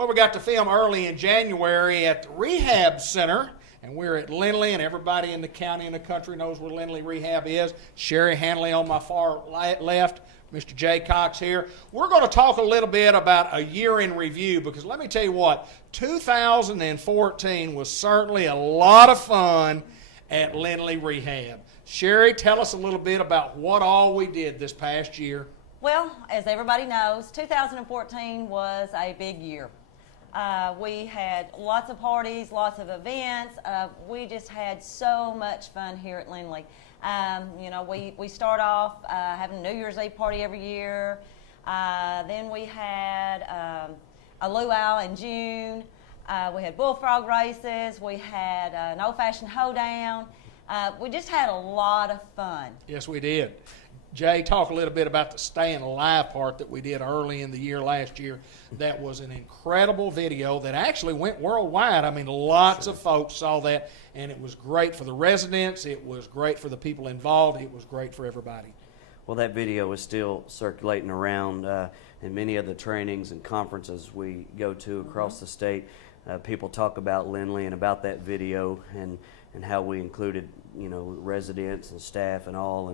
Well, we got to film early in January at the Rehab Center, and we're at Lindley, and everybody in the county and the country knows where Lindley Rehab is. Sherry Hanley on my far left, Mr. Jay Cox here. We're going to talk a little bit about a year in review, because let me tell you what, 2014 was certainly a lot of fun at Lindley Rehab. Sherry, tell us a little bit about what all we did this past year. Well, as everybody knows, 2014 was a big year. We had lots of parties, lots of events. We just had so much fun here at Lindley. We start off having a New Year's Eve party every year. Then we had a luau in June. We had bullfrog races. We had an old-fashioned hoedown. We just had a lot of fun. Yes, we did. Jay, talk a little bit about the Staying Alive part that we did early in the year last year. That was an incredible video that actually went worldwide. I mean, lots of folks saw that, and it was great for the residents. It was great for the people involved. It was great for everybody. Well, that video is still circulating around in many of the trainings and conferences we go to across the state. People talk about Lindley and about that video and how we included, residents and staff and all.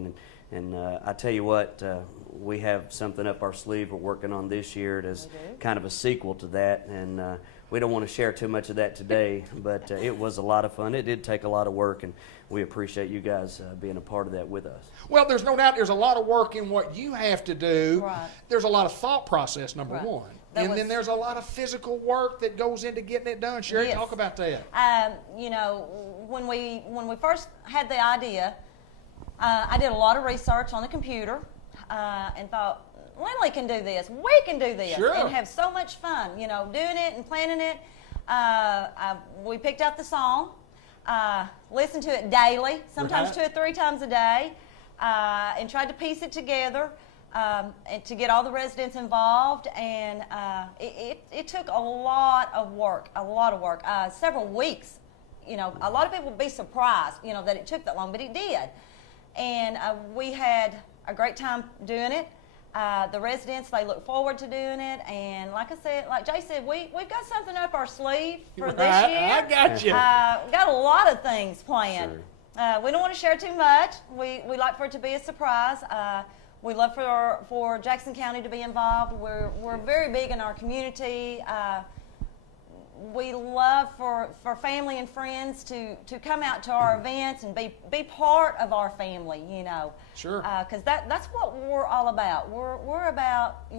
And I tell you what, we have something up our sleeve we're working on this year as kind of a sequel to that. And we don't want to share too much of that today, but it was a lot of fun. It did take a lot of work, and we appreciate you guys being a part of that with us. Well, there's no doubt there's a lot of work in what you have to do. Right. There's a lot of thought process, number one. Then there's a lot of physical work that goes into getting it done. Sherry, talk about that. When we first had the idea, I did a lot of research on the computer and thought, Lindley can do this. We can do this. Sure. And have so much fun, doing it and planning it. We picked out the song, listened to it daily, sometimes 2 or 3 times a day, and tried to piece it together and to get all the residents involved. And it took a lot of work, several weeks. A lot of people would be surprised, that it took that long, but it did. And we had a great time doing it. The residents, they look forward to doing it. And like Jay said, we've got something up our sleeve for this year. I got you. We've got a lot of things planned. Sure. We don't want to share too much. We like for it to be a surprise. We love for Jackson County to be involved. We're very big in our community. We love for family and friends to come out to our events and be part of our family, Sure. Because that's what we're all about. We're about,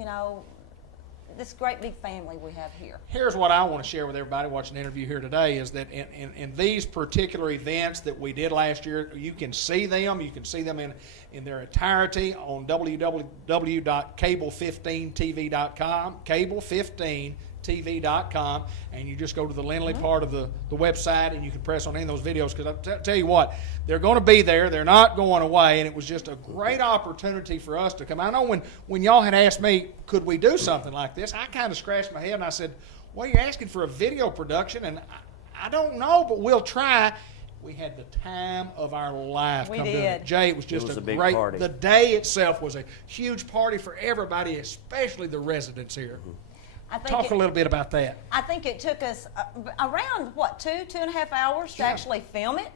this great big family we have here. Here's what I want to share with everybody watching the interview here today is that in these particular events that we did last year, you can see them. You can see them in their entirety on www.cable15tv.com, cable15tv.com, and you just go to the Lindley part of the website, and you can press on any of those videos, because I'll tell you what, they're going to be there. They're not going away, and it was just a great opportunity for us to come. I know when y'all had asked me, could we do something like this, I kind of scratched my head, and I said, well, you're asking for a video production, and I don't know, but we'll try. We had the time of our life. We come did. to it. Jay, it was just a a big great party. The day itself was a huge party for everybody, especially the residents here. Talk a little bit about that. I think it took us around, 2.5 hours to actually film it.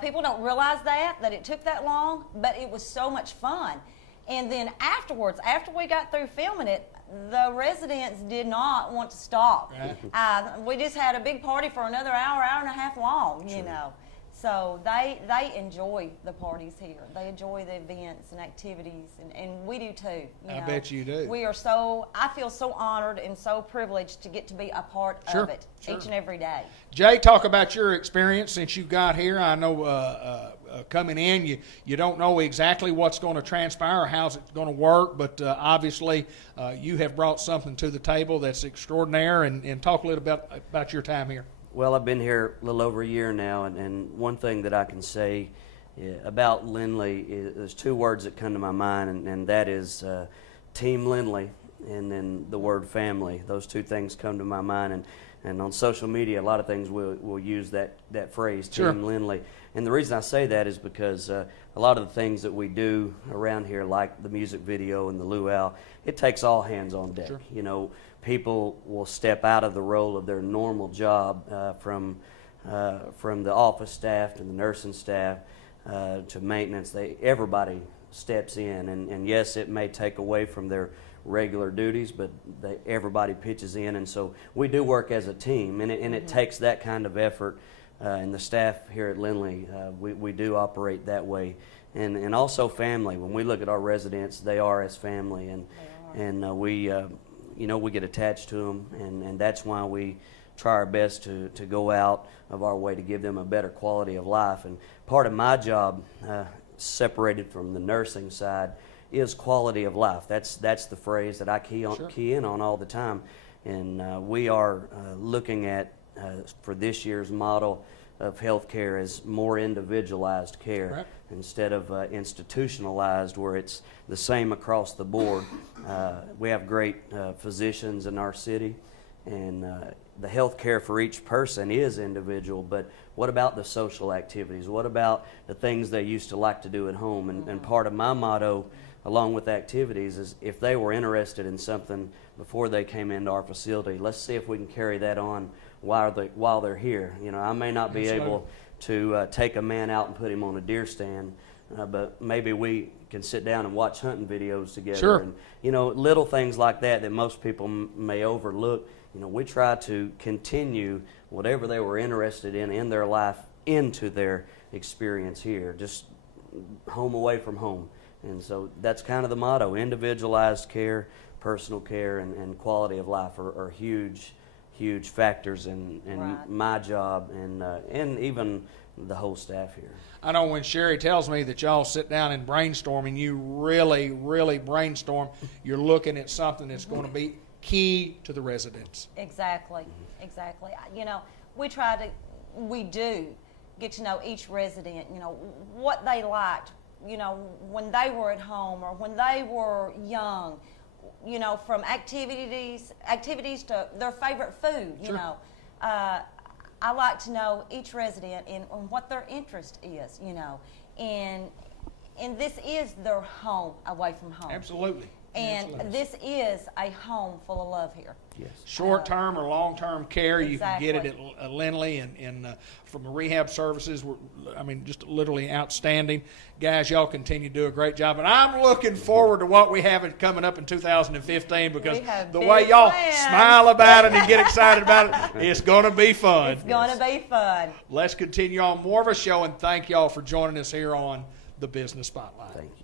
People don't realize that it took that long, but it was so much fun. And then afterwards, after we got through filming it, the residents did not want to stop. Right. We just had a big party for another hour and a half long, So they enjoy the parties here. They enjoy the events and activities, and we do too. I bet you do. I feel so honored and so privileged to get to be a part of it each and every day. Jay, talk about your experience since you got here. I know coming in, you don't know exactly what's going to transpire or how's it going to work, but obviously you have brought something to the table that's extraordinary, and talk a little bit about your time here. Well, I've been here a little over a year now, and one thing that I can say about Lindley is there's 2 words that come to my mind, and that is Team Lindley and then the word family. Those two things come to my mind, and on social media, a lot of things we'll use that phrase, Sure. Team Lindley. And the reason I say that is because a lot of the things that we do around here, like the music video and the luau, it takes all hands on deck. Sure. You know, people will step out of the role of their normal job from the office staff to the nursing staff to maintenance. Everybody steps in, and yes, it may take away from their regular duties, but everybody pitches in, and so we do work as a team, and it takes that kind of effort. And the staff here at Lindley, we do operate that way, and also family. When we look at our residents, they are as family, and we get attached to them, and that's why we try our best to go out of our way to give them a better quality of life. And part of my job, separated from the nursing side, is quality of life. That's the phrase that I key in on all the time. And we are looking at, for this year's model of healthcare, as more individualized care. Right. Instead of institutionalized, where it's the same across the board. We have great physicians in our city, and the health care for each person is individual, but what about the social activities? What about the things they used to like to do at home? And part of my motto, along with activities, is if they were interested in something before they came into our facility, let's see if we can carry that on while they're here. You know, I may not be able to take a man out and put him on a deer stand, but maybe we can sit down and watch hunting videos together. Sure. And, you know, little things like that most people may overlook. You know, we try to continue whatever they were interested in their life into their experience here, just home away from home. And so that's kind of the motto: individualized care, personal care, and quality of life are huge factors in Right. my job and even the whole staff here. I know when Sherry tells me that y'all sit down and brainstorm, and you really, really brainstorm, you're looking at something that's going to be key to the residents. Exactly. You know, we do get to know each resident, you know, what they liked, you know, when they were at home or when they were young, you know, from activities to their favorite food, you Sure. know. I like to know each resident and what their interest is, you know, and this is their home away from home. Absolutely. And Absolutely. this is a home full of love here. Yes. Short-term or long-term care, you can get it Exactly. at Lindley, and from the rehab services, just literally outstanding. Guys, y'all continue to do a great job, and I'm looking forward to what we have coming up in 2015, because We have the big way y'all plans. smile about it and get excited about it, it's going to be fun. It's going to be fun. Let's continue on more of a show, and thank y'all for joining us here on the Business Spotlight. Thank you.